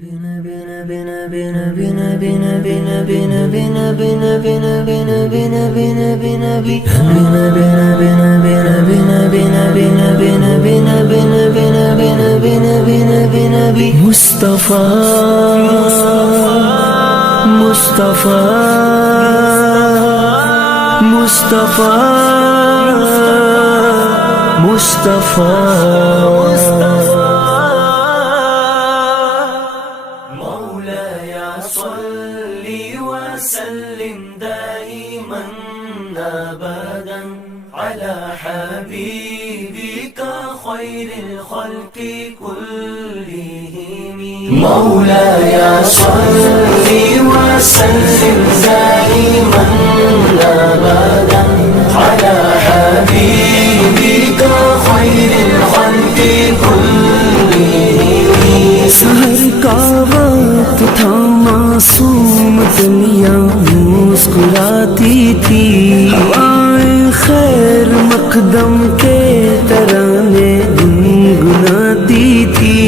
مصطفیٰ مصطفیٰ مصطفیٰ مصطفیٰ مولاي صل وسلم دائما ابدا على حبيبك خير الخلق كلهم. مولاي صل وسلم دائما ابدا على حبيبك خير الخلق كلهم. سحر کا وقت تھا معصوم دنیا مسکراتی تھی، ہوائیں خیر مقدم کے ترانے گنگناتی تھی.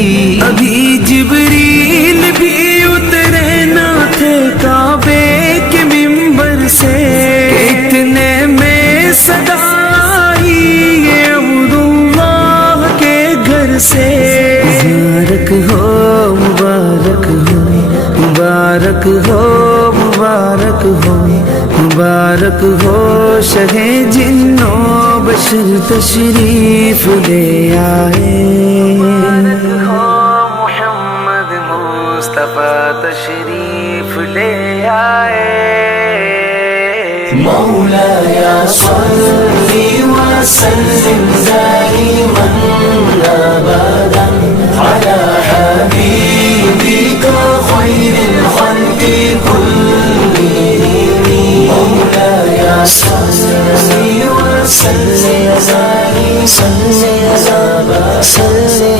ابھی جبریل بھی اترے نہ تھے کعبے کے منبر سے، اتنے میں صدا آئی یہ عبداللہ کے گھر سے. مبارک ہو مبارک ہو مبارک ہو مبارک ہو مبارک ہو شہ جن و بشر تشریف لے آئے. مبارک ہو محمد مصطفیٰ تشریف لے آئے. مولاي صل وسلم دائما ابدا على حبيبك خير الخلق كلهم. مولاي صل وسلم دائما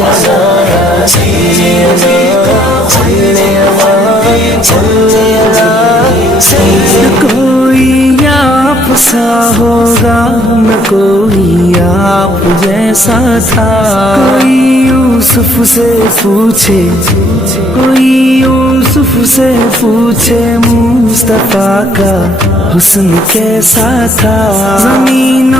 على حبيبك خير الخلق كلهم. کوئی آپ سا ہوگا نہ کوئی آپ جیسا تھا، کوئی یوسف سے پوچھے کوئی یوسف سے پوچھے مصطفیٰ کا حسن کیسا تھا. زمین و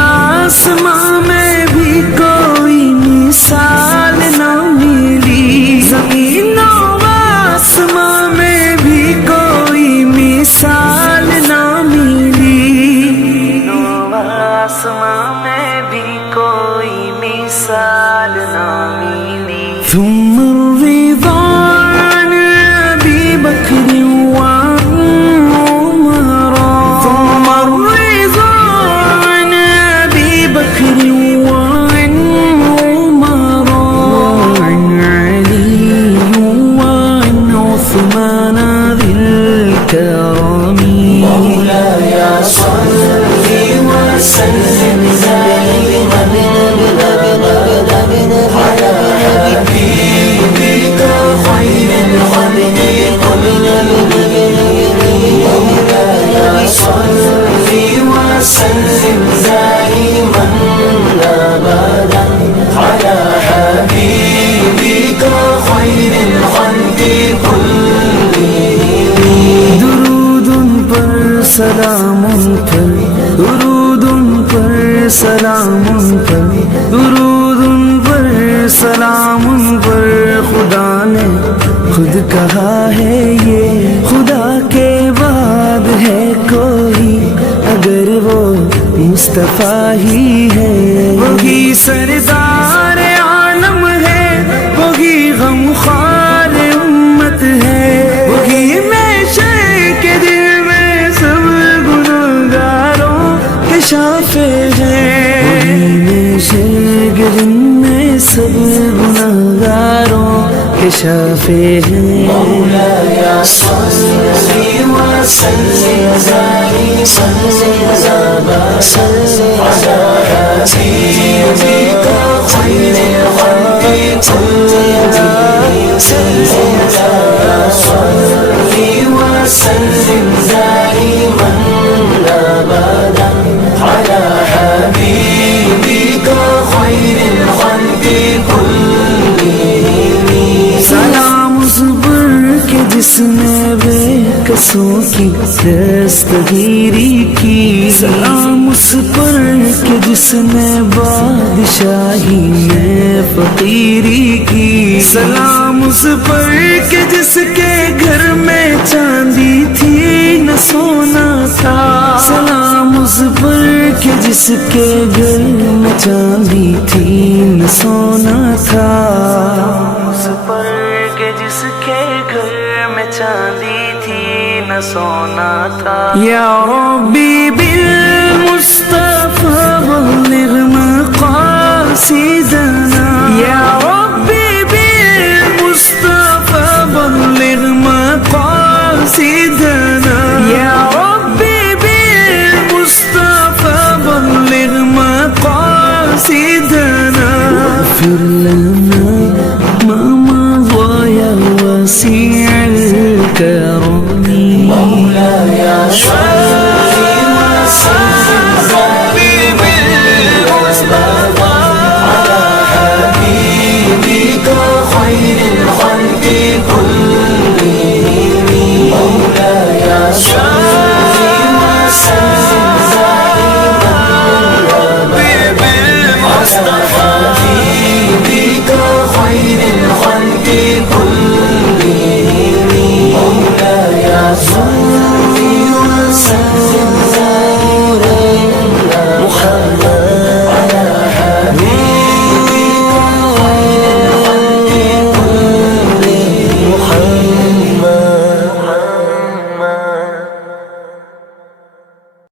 آسماں میں بھی کوئی مثال نہ ملی، زمین و آسماں میں بھی کوئی مثال نہ ملی، آسماں میں بھی کوئی مثال نہ ملی. ثم الرضا عن ابی بکر وعن عمر، ثم الرضا عن ابی بکر وعن عمر وعن علی وعن عثمان ذی الکرم. مولاي صل وسلم دائما على حبيبك خير الخلق كلهم. مولاي صل وسلم دائما ابدا على حبيبك خير الخلق كلهم. درود پر سلام پر درود پر سلام پر درود پر سلام پر خدا نے خود کہا ہے یہ خدا کے بعد ہے کوئی اگر وہ مصطفیٰ ہی ہے. وہی سردار عالم ہے، وہی غمخوار امت ہے، وہی میشے کے دل میں سب گناہگاروں کے شافع ہے، وہی میشے کے دل میں سب گناہگاروں کے شافع ہے. مولاي صل وسلم دائما على حبيبك خير الخلق كلهم. مولاي صل وسلم دائما ابدا على حبيبك خير الخلق كلهم. سلام جس نے بے کسوں کی دستگیری کی، سلام اس پر کہ جس نے بادشاہی میں فقیری کی، سلام اس پر کہ جس کے گھر میں چاندی تھی نہ سونا تھا، سلام اس پر کہ جس کے گھر میں چاندی تھی نہ سونا تھا، اس پر کہ جس کے گھر میں چاندی تھی نہ سونا تھا۔ یا ربی بالمصطفى بلغ مقاصدنا، یا ربی